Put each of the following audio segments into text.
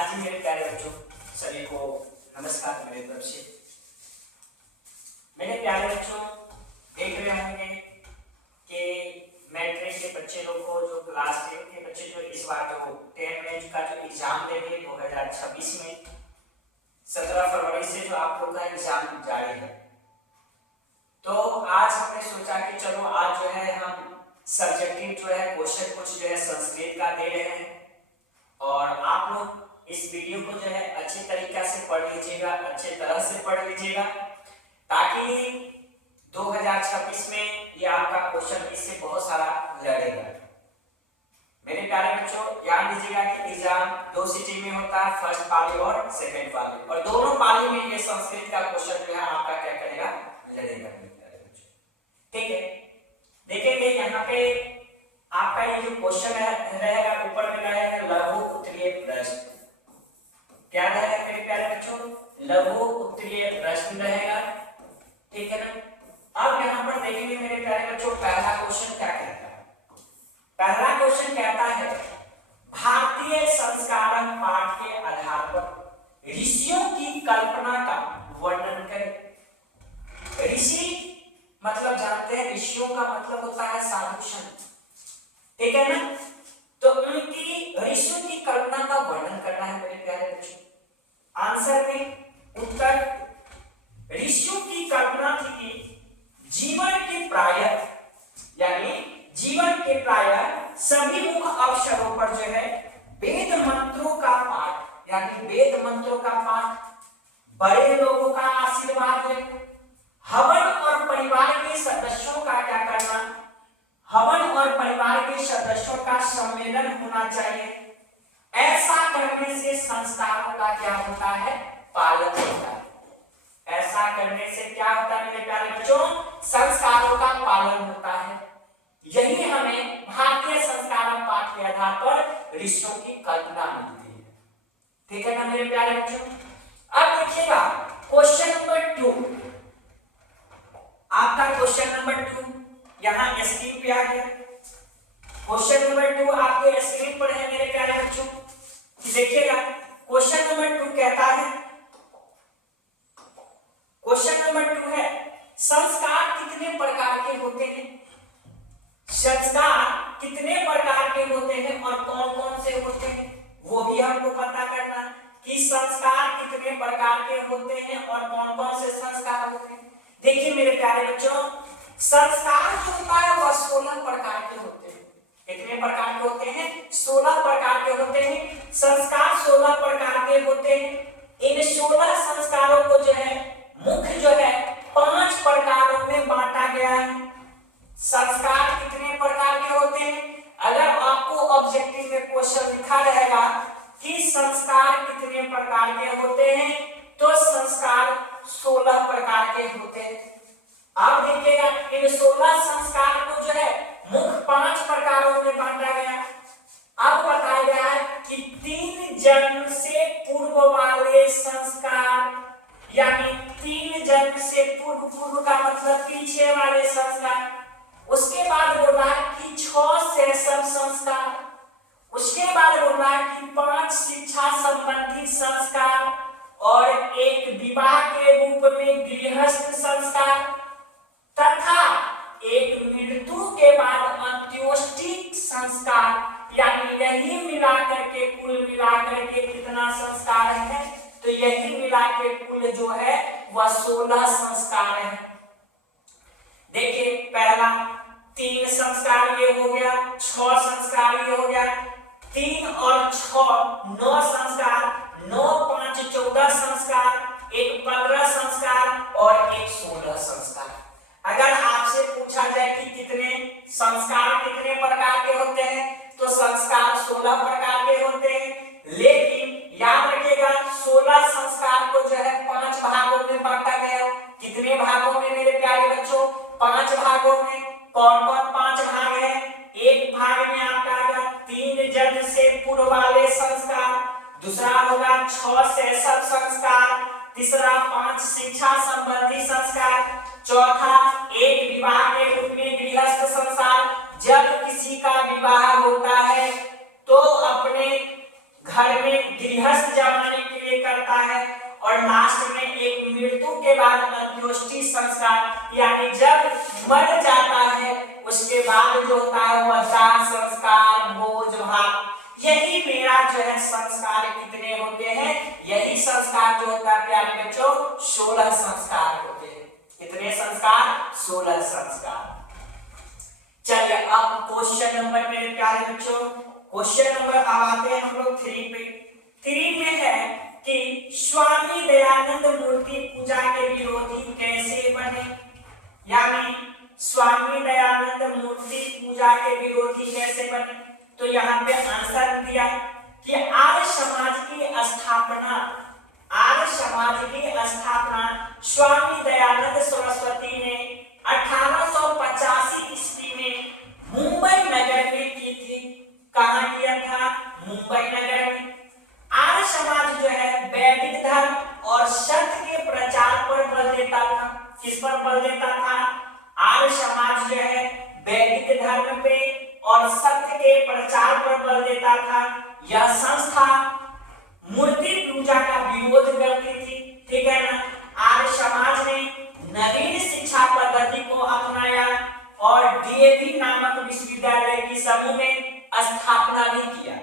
आज मेरे प्यारे बच्चों सभी को नमस्कार मेरी तरफ से। मेरे प्यारे बच्चों, देख रहे होंगे कि मैट्रिक के बच्चे लोग को जो क्लास 10 के बच्चे जो इस बार जो 10 में का जो एग्जाम देंगे 2026 में 17 फरवरी से जो आप लोग का एग्जाम जारी है, तो आज हमने सोचा कि चलो आज जो है हम सब्जेक्टिव जो है क्वेश्चन कुछ जो है संस्कृत का दे रहे हैं और आप लोग इस वीडियो को जो है अच्छे तरीका से पढ़ लीजिएगा, अच्छे तरह से पढ़ लीजिएगा ताकि 2026 में ये आपका क्वेश्चन इससे बहुत सारा लड़ेगा। मेरे प्यारे बच्चों, याद लीजिएगा कि एग्जाम दो सिटी में होता है, फर्स्ट पाली और सेकंड पाली, और दोनों पाली में ये संस्कृत का क्वेश्चन जो है आपका क्या करेगा, लड़ेगा। मेरे प्यारे बच्चों, ठीक है, देखेंगे यहाँ पे आपका ये जो क्वेश्चन है रहेगा, ऊपर में रहेगा लघु उत्तरीय प्रश्न। क्या रहेगा मेरे प्यारे बच्चों? लघु उत्तरीय प्रश्न रहेगा, ठीक है ना। अब यहाँ पर देखेंगे मेरे प्यारे बच्चों, पहला क्वेश्चन क्या कहता है। पहला क्वेश्चन कहता है भारतीय संस्कार पाठ के आधार पर ऋषियों की कल्पना का वर्णन करें। ऋषि मतलब जानते हैं, ऋषियों का मतलब होता है साधु संत, ठीक है ना। तो उनकी ऋषियों की कल्पना का वर्णन करना है मेरे प्यारे बच्चों। आंसर में उत्तर ऋषियों की कल्पना थी कि जीवन के प्रायः यानी जीवन के प्रायः सभी मुख्य अवसरों पर जो है वेद मंत्रों का पाठ, यानी वेद मंत्रों का पाठ, बड़े लोगों का आशीर्वाद लेना, हवन और परिवार के सदस्यों का क्या करना, हवन और परिवार के सदस्यों का सम्मेलन होना चाहिए। ऐसा करने से संस्कारों का क्या होता है, पालन होता है। ऐसा करने से क्या होता है मेरे प्यारे बच्चों, संस्कारों का पालन होता है। यही हमें भारतीय संस्कार पाठ के आधार पर ऋषियों की कल्पना मिलती है, ठीक है ना मेरे प्यारे बच्चों। अब देखिएगा क्वेश्चन नंबर 2, आपका क्वेश्चन नंबर 2 यहाँ स्क्रीन पे आ गया। क्वेश्चन नंबर 2 आपके स्क्रीन पर है मेरे प्यारे बच्चों। देखिएगा क्वेश्चन नंबर 2 कहता है, क्वेश्चन नंबर 2 है संस्कार कितने प्रकार के होते हैं। संस्कार कितने प्रकार के होते हैं और कौन कौन से होते हैं वो भी हमको पता करना है कि संस्कार कितने प्रकार के होते हैं और कौन कौन से संस्कार होते हैं। देखिए मेरे प्यारे बच्चों, संस्कार जो होता है वह 16 प्रकार के होते हैं। कितने प्रकार के होते हैं? 16 प्रकार के होते हैं। संस्कार 16 प्रकार के होते हैं। इन 16 संस्कारों को जो है मुख्य जो है 5 प्रकारों में बांटा गया है। संस्कार कितने प्रकार के होते हैं? अगर आपको ऑब्जेक्टिव में क्वेश्चन लिखा रहेगा कि संस्कार कितने प्रकार के होते हैं, तो संस्कार 16 प्रकार के होते हैं। आप देखिएगा इन 16 संस्कार को जो है मुख्य 5 प्रकारों में बांटा गया। अब बताया गया है कि 3 जन्म से पूर्व वाले संस्कार, यानी 3 जन्म से पूर्व, पूर्व का मतलब पीछे वाले संस्कार। उसके बाद बोल रहा है कि 6 शैशव संस्कार। उसके बाद बोल रहा है कि 5 शिक्षा संबंधी संस्कार और 1 विवाह के रूप में गृहस्थ संस्कार तथा 1 मृत्यु के बाद अंत्योष्टि संस्कार। यानी यही मिलाकर के कुल मिलाकर के कितना संस्कार है, तो यही मिला के कुल जो है वह 16 संस्कार है। देखिए पहला 3 संस्कार ये हो गया, 6 संस्कार ये हो गया, 3 और 6 9 संस्कार, 9 5 14 संस्कार, 1 15 संस्कार और 1 16 संस्कार। अगर आपसे पूछा जाए कि कितने संस्कार कितने प्रकार के होते हैं, तो संस्कार 16 प्रकार के होते हैं। लेकिन याद रखिएगा 16 संस्कार को जो है 5 भागों में बांटा गया। कितने भागों में मेरे प्यारे बच्चों? 5 भागों में। कौन कौन 5 भाग है? एक भाग में आपका आएगा 3 जन्म से पूर्व वाले संस्कार, दूसरा होगा 6 शैशव संस्कार, तीसरा 5 शिक्षा संबंधी संस्कार, चौथा 1 विवाह के रूप में गृहस्थ संस्कार। जब किसी का विवाह होता है तो अपने घर में गृहस्थ जमाने के लिए करता है, और लास्ट में एक मृत्यु के बाद अंत्योष्टि संस्कार, यानी जब मर जाता है उसके बाद जो होता है वह दाह संस्कार, भोज भात, यही मेरा जो है संस्कार कितने होते हैं, यही संस्कार जो होता है प्यारे बच्चों 16 संस्कार होते हैं। कितने संस्कार? 16 संस्कार। चलिए अब क्वेश्चन नंबर मेरे प्यारे बच्चों, क्वेश्चन नंबर आते हैं हम लोग 3 पे। 3 में है कि स्वामी दयानंद मूर्ति पूजा के विरोधी कैसे बने, यानी स्वामी दयानंद मूर्ति पूजा के विरोधी कैसे बने। तो यहाँ पे आंसर दिया कि आर्य समाज की स्थापना, आर्य समाज की स्थापना स्वामी दयानंद सरस्वती ने 1885 ईस्वी में मुंबई नगर में की थी। कहाँ किया था? मुंबई नगर में। आर्य समाज जो है वैदिक धर्म और सत्य के प्रचार पर बल देता था। किस पर बल देता था? आर्य समाज जो है वैदिक धर्म पे और सत्य के प्रचार पर बल देता था। यह संस्था मूर्ति पूजा का विरोध करती थी, ठीक है ना। आर्य समाज ने नवीन शिक्षा पद्धति को अपनाया और डीएवी नामक विश्वविद्यालय की समूह में स्थापना भी किया।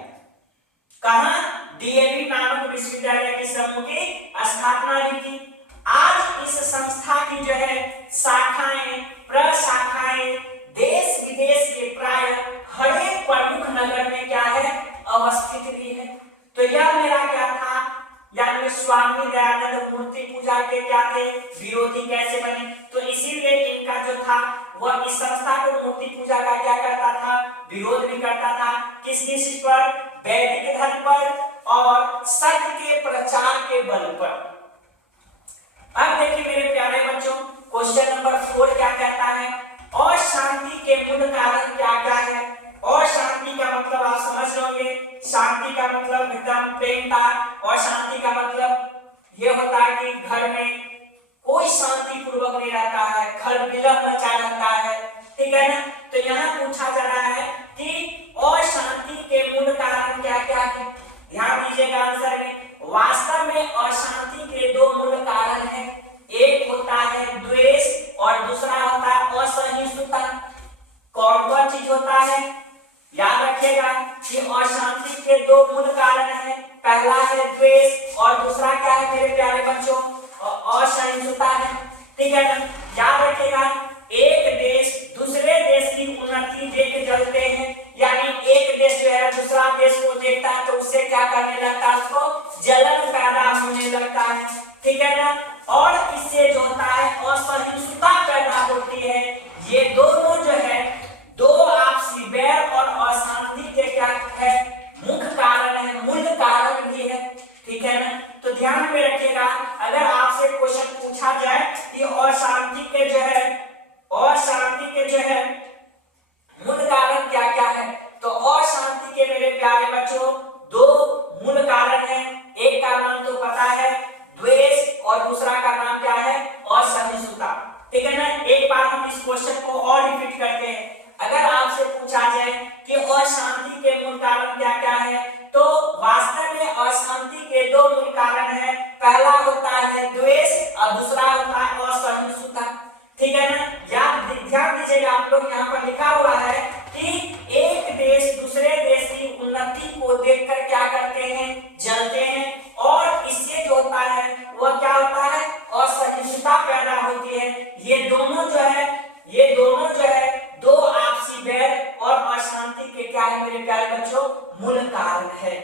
कहां? डीएवी नामक विश्वविद्यालय की समूह की स्थापना भी की। आज इस संस्था की जो है शाखाएं, प्रशाखाएं देश विदेश के प्राय हर एक प्रमुख नगर में क्या है? अवस्थित भी है। तो यह मेरा क्या था, यानी स्वामी दयानंद मूर्ति पूजा के क्या थे? विरोधी कैसे बने। तो इसीलिए इनका जो था वह इस संस्था को मूर्ति पूजा का क्या करता था? विरोध भी करता था। किस किस पर? वैदिक धर्म पर और सत्य के प्रचार के बल पर। अब देखिए मेरे प्यारे बच्चों, क्वेश्चन नंबर 4 क्या कहता है? और शांति के मूल कारण क्या क्या है? और शांति का मतलब आप समझ लोगे, शांति का मतलब एकदम प्रेम था, और शांति का मतलब ये होता है कि घर में कोई शांति पूर्वक नहीं रहता है, घर विलय मचा रहता है, ठीक है ना। तो यहाँ पूछा जा रहा है कि और शांति के मूल कारण क्या क्या है। ध्यान दीजिएगा आंसर में। वास्तव में अशांति के 2 मूल कारण हैं। एक होता है द्वेष और दूसरा होता है असहिष्णुता। कौन कौन चीज होता है? याद रखिएगा कि अशांति के 2 मूल कारण हैं। पहला है द्वेष और दूसरा क्या है मेरे प्यारे बच्चों? असहिष्णुता है, ठीक है ना। याद रखिएगा, एक देश दूसरे देश की उन्नति देख जलते हैं, यानी एक देश जो है दूसरा देश को देखता है तो उससे क्या करने लगता है? उसको जलन पैदा होने लगता है, ठीक है ना। और इससे जो होता है असहिष्णुता पैदा होती है। ये दोनों जो है 2 आपसी बैर और अशांति के क्या है? मुख्य कारण है, मूल कारण भी है, ठीक है ना। तो ध्यान में रखिएगा, अगर आपसे क्वेश्चन पूछा जाए कि अशांति के जो है मूल कारण क्या क्या है, तो अशांति के मेरे प्यारे बच्चों 2 मूल कारण हैं। एक का नाम तो पता है द्वेष और दूसरा का नाम क्या है? असहिष्णुता, ठीक है ना। एक बार हम इस क्वेश्चन को और रिपीट करते हैं। अगर आपसे पूछा जाए कि अशांति के मूल कारण क्या क्या है, तो वास्तव में अशांति के 2 मूल कारण हैं। पहला होता है द्वेष और दूसरा होता है असहिष्णुता, ठीक है ना। ध्यान दीजिएगा, आप लोग यहाँ पर लिखा हुआ है कि एक देश दूसरे देश की उन्नति को देखकर क्या करते हैं? जलते हैं, और इससे जो होता है वह क्या होता है? असहिष्णुता पैदा होती है। ये दोनों जो है 2 आपसी बैर और अशांति के क्या है मेरे प्यारे बच्चों? मूल कारण है।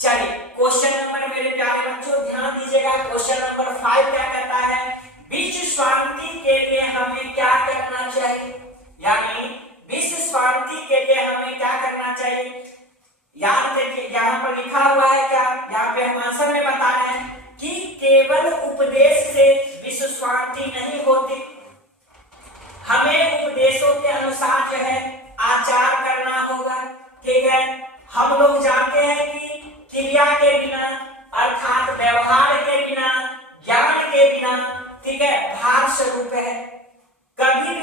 चलिए क्वेश्चन नंबर मेरे प्यारे बच्चों ध्यान दीजिएगा, क्वेश्चन नंबर 5 क्या कहता है? विश्व शांति के लिए हमें क्या करना चाहिए, यानी विश्व शांति के लिए हमें क्या करना चाहिए। याद रखिए, यहाँ पर लिखा हुआ है क्या? यहाँ पे हम आंसर में बता रहे हैं कि केवल उपदेश से विश्व शांति नहीं होती, हमें उपदेशों के अनुसार जो है आचार करना होगा, ठीक है। हम लोग जानते हैं कि क्रिया के बिना अर्थात व्यवहार के बिना, ज्ञान के बिना, ठीक है, भाव स्वरूप है। कभी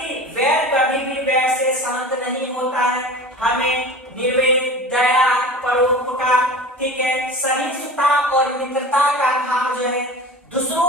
भी वैर से शांत नहीं होता है। हमें निर्वेद, दया, परोपकार, ठीक है, सहिष्णुता और मित्रता का भाव जो है दूसरों